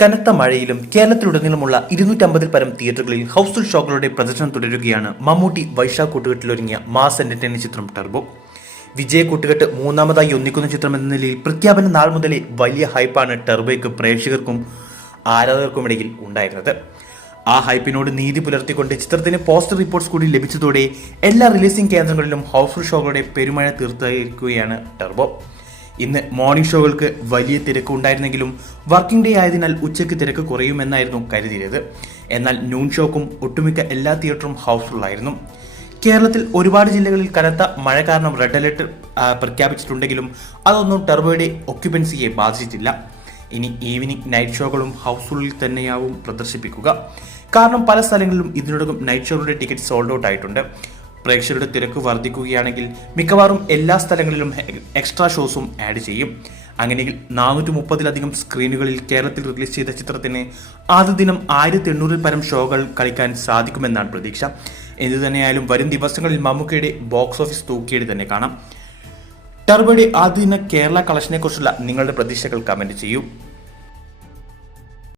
കനത്ത മഴയിലും കേരളത്തിലുടനീളമുള്ള 250 പരം തിയേറ്ററുകളിൽ ഹൗസ്ഫുൾ ഷോകളുടെ പ്രദർശനം തുടരുകയാണ് മമ്മൂട്ടി വൈശാഖ് കൂട്ടുകെട്ടിലൊരുങ്ങിയ മാസ് എന്റർടൈനിംഗ് ചിത്രം ടർബോ. വിജയ കൂട്ടുകെട്ട് മൂന്നാമതായി ഒന്നിക്കുന്ന ചിത്രം എന്ന നിലയിൽ പ്രഖ്യാപന നാൾ മുതലേ വലിയ ഹൈപ്പാണ് ടർബോയ്ക്ക് പ്രേക്ഷകർക്കും ആരാധകർക്കുമിടയിൽ ഉണ്ടായിരുന്നത്. ആ ഹൈപ്പിനോട് നീതി പുലർത്തിക്കൊണ്ട് ചിത്രത്തിന് പോസ്റ്റർ റിപ്പോർട്ട്സ് കൂടി ലഭിച്ചതോടെ എല്ലാ റിലീസിംഗ് കേന്ദ്രങ്ങളിലും ഹൗസ്ഫുൾ ഷോകളുടെ പെരുമഴ തീർത്തിരിക്കുകയാണ് ടർബോ. ഇന്ന് മോർണിംഗ് ഷോകൾക്ക് വലിയ തിരക്ക് ഉണ്ടായിരുന്നെങ്കിലും വർക്കിംഗ് ഡേ ആയതിനാൽ ഉച്ചയ്ക്ക് തിരക്ക് കുറയുമെന്നായിരുന്നു കരുതിയത്. എന്നാൽ നൂൺ ഷോക്കും ഒട്ടുമിക്ക എല്ലാ തിയേറ്ററും ഹൗസ്ഫുൾ ആയിരുന്നു. കേരളത്തിൽ ഒരുപാട് ജില്ലകളിൽ കനത്ത മഴ കാരണം റെഡ് അലർട്ട് പ്രഖ്യാപിച്ചിട്ടുണ്ടെങ്കിലും അതൊന്നും ടർബോയുടെ ഒക്യുപ്പൻസിയെ ബാധിച്ചിട്ടില്ല. ഇനി ഈവനിംഗ് നൈറ്റ് ഷോകളും ഹൗസ്ഫുള്ളിൽ തന്നെയാവും പ്രദർശിപ്പിക്കുക. കാരണം പല സ്ഥലങ്ങളിലും ഇതിനോടകം നൈറ്റ് ഷോകളുടെ ടിക്കറ്റ് സോൾഡ് ഔട്ട് ആയിട്ടുണ്ട്. പ്രേക്ഷകരുടെ തിരക്ക് വർദ്ധിക്കുകയാണെങ്കിൽ മിക്കവാറും എല്ലാ സ്ഥലങ്ങളിലും എക്സ്ട്രാ ഷോസും ആഡ് ചെയ്യും. അങ്ങനെയെങ്കിൽ 430-ലധികം സ്ക്രീനുകളിൽ കേരളത്തിൽ റിലീസ് ചെയ്ത ചിത്രത്തിന് ആദ്യ ദിനം 1800 പരം ഷോകൾ കളിക്കാൻ സാധിക്കുമെന്നാണ് പ്രതീക്ഷ. എന്തു തന്നെയായാലും വരും ദിവസങ്ങളിൽ മമ്മൂക്കയുടെ ബോക്സ് ഓഫീസ് തൂക്കിയത് തന്നെ കാണാം. ടർബോയുടെ ആദ്യ ദിന കേരള കളക്ഷനെ കുറിച്ചുള്ള നിങ്ങളുടെ പ്രതീക്ഷകൾ കമന്റ് ചെയ്യൂ.